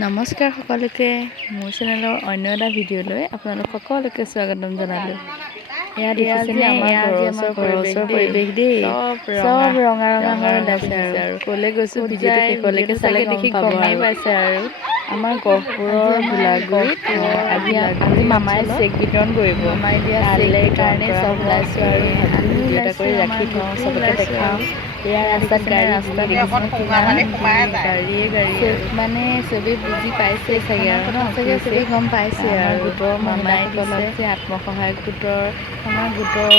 নমস্কাৰ সকলোকে মোৰ চেনেলৰ অন্য এটা ভিডিঅ'লৈ আপোনালোক সকলোকে স্বাগতম জনালোঁ। এয়া দেখিছেনে আমাৰ ঘৰৰ ওচৰৰ পৰিৱেশ দেই, চব ৰঙা ৰঙা হৈ ওলাইছে আৰু ক'লৈ গৈছোঁ ভিডিঅ'টো শেষলৈকে চালে দেখি গমেই পাইছে আৰু আমাৰ গহপুৰৰ ভোলাগুৰিত আজি মামাই চেক বিতৰণ কৰিব। মামাই দিয়া কাইলৈ কাৰণে চব ওলাইছোঁ আৰু ভাবিলোঁ ভিডিঅ' এটা কৰি ৰাখি থওঁ, চবকে দেখাওঁ। এয়া ৰাস্তাত গাড়ী মানে চবেই বুজি পাইছে চাগে আৰু চাগে চবেই গম পাইছে আৰু গোটৰ মহিলাসকলক যে আত্মসহায়ক গোটৰ আমাৰ গোটৰ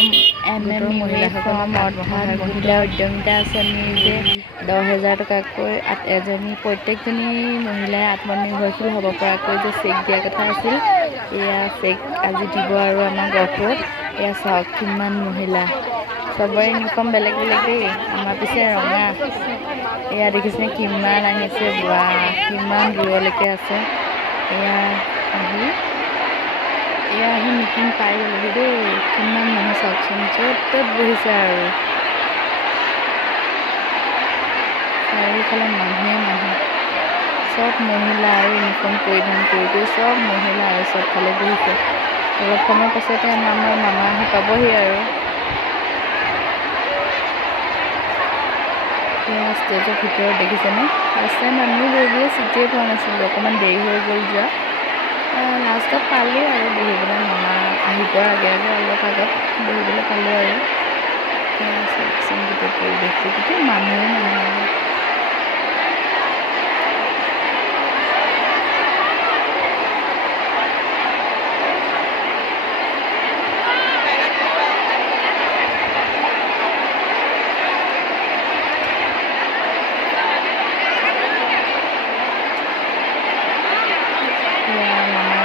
মহিলাসকলক অৰ্থাৎ মহিলা উদ্যমিতা আঁচনি যে 10,000 টকাকৈ প্ৰত্যেকজনী মহিলাই আত্মনিৰ্ভৰশীল হ'ব পৰাকৈ যে চেক দিয়া কথা আছিল, এয়া চেক আজি দিব আৰু আমাৰ গহপুৰত। এয়া চাওক কিমান মহিলা, চবৰে ইউনিফৰ্ম বেলেগ বেলেগ দেই, আমাৰ পিছে ৰঙা। এয়া দেখিছেনে কিমান আহিছে, বা কিমান দূৰলৈকে আছে। এয়া আহি মিটিং পাই গ'লেহি দেই, কিমান মানুহ চাওকচোন, য'ত ত'ত বহিছে আৰু চাৰিওফালে মানুহ চব মহিলা আৰু ইউনিফৰ্ম পৰিধান কৰি চব মহিলা আৰু চবফালে বহিছে। অলপ সময় পাছতে আমাৰ মামা আহি পাবহি আৰু এয়া ষ্টেজৰ ভিতৰত দেখিছেনে, ৰাস্তাই মানুহ বহিবলৈ চিটেই পোৱা নাছিলোঁ, অকণমান দেৰি হৈ গ'ল যোৱা। লাষ্টত পালোঁ আৰু বহিবলৈ, মামা আহি পোৱাৰ আগে অলপ আগত বহিবলৈ পালোঁ আৰু এয়া চাওকচোন গোটেই পৰিৱেশটো, গোটেই মানুহ আৰু মামা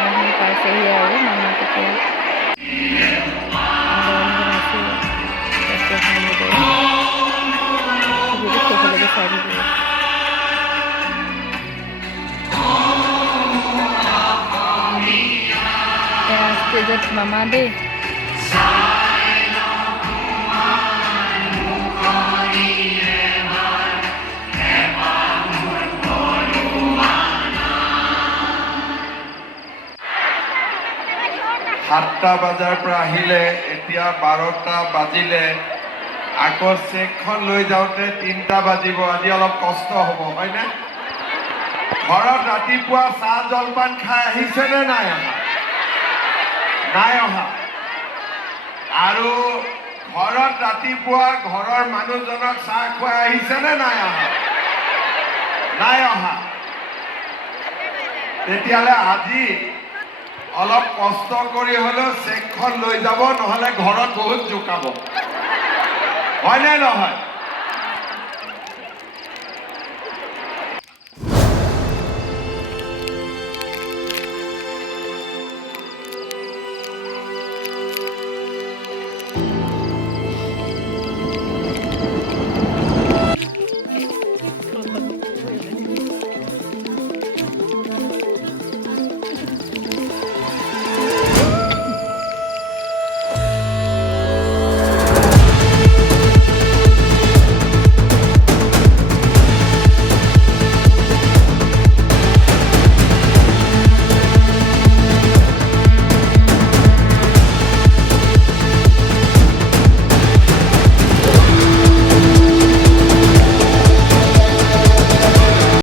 আহি পাইছেহি আৰু মামাক এতিয়া শেষলৈকে চাই থাকিব। এয়া ষ্টেজত মামা দেই। সাতটা বজাৰ পৰা আহিলে, এতিয়া 12টা বাজিলে, আকৌ চেকখন লৈ যাওঁতে 3টা বাজিব। আজি অলপ কষ্ট হ'ব হয়নে? ঘৰত ৰাতিপুৱা চাহ জলপান খাই আহিছেনে নাই অহা? নাই অহা। আৰু ঘৰত ৰাতিপুৱা ঘৰৰ মানুহজনক চাহ খুৱাই আহিছেনে নাই অহা? নাই অহা। তেতিয়াহ'লে আজি অলপ কষ্ট কৰি হ'লেও চেকখন লৈ যাব, নহ'লে ঘৰত বহুত জোকাব, হয়নে নহয়?